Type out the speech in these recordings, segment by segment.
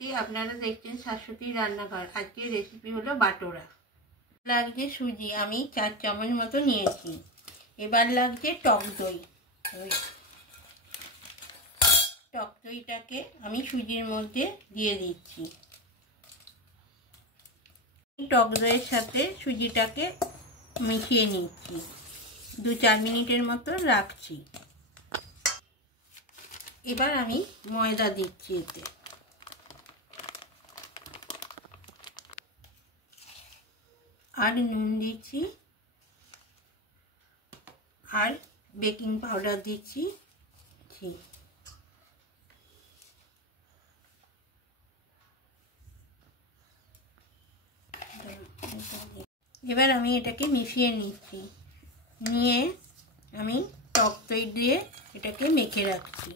আপনারা দেখছেন শাশ্বতী রান্নাঘর। আজকের রেসিপি হলো বাটোরা। লাগছে সুজি, আমি 4 চামচ মতো নিয়েছি। এবার লাগছে টক দই। টক দইটাকে আমি সুজির মধ্যে দিয়ে দিচ্ছি। টক দইয়ের সাথে সুজিটাকে মিশিয়ে নিচ্ছি, 2-4 মিনিটের মতো রাখছি। এবার আমি ময়দা দিচ্ছি এতে। আর নুন দিচ্ছি, আর বেকিং পাউডার দিচ্ছি। এবার আমি এটাকে মিশিয়ে নিচ্ছি, নিয়ে আমি টক দই দিয়ে এটাকে মেখে রাখছি।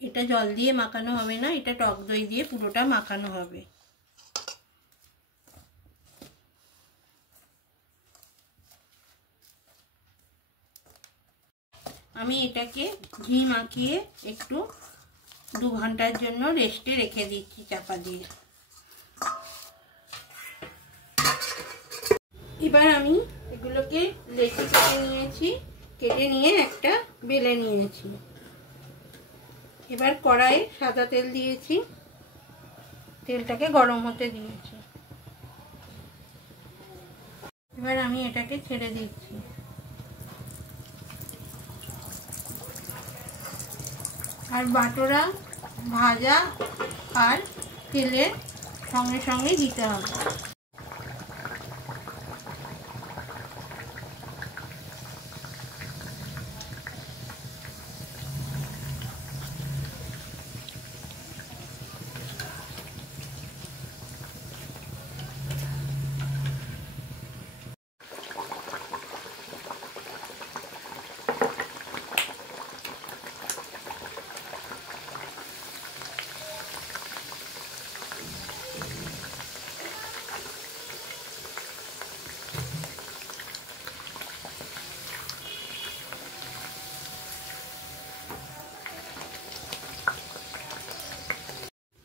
এটা জল দিয়ে মাখানো হবে না, এটা টক দই দিয়ে পুরোটা মাখানো হবে। আমি এটাকে ঘি মাখিয়ে একটু 2 ঘন্টার জন্য রেস্টে রেখে দিচ্ছি চাপা দিয়ে। এবার আমি এগুলোকে লেচি কেটে নিয়েছি, কেটে নিয়ে একটা বেলে নিয়েছি। এবার কড়াইয়ে সাদা তেল দিয়েছি, তেলটাকে গরম হতে দিয়েছি। এবার আমি এটাকে ছেড়ে দিচ্ছি। আর বাটোরা ভাজা আর তেলের সঙ্গে সঙ্গে দিতে হবে।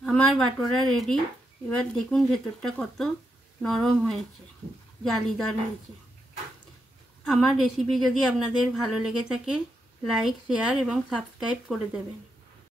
আমার বাটোরা রেডি। এবার দেখুন ভেতরটা কত নরম হয়েছে, জালিদার হয়েছে। আমার রেসিপি যদি আপনাদের ভালো লেগে থাকে, লাইক, শেয়ার এবং সাবস্ক্রাইব করে দেবেন।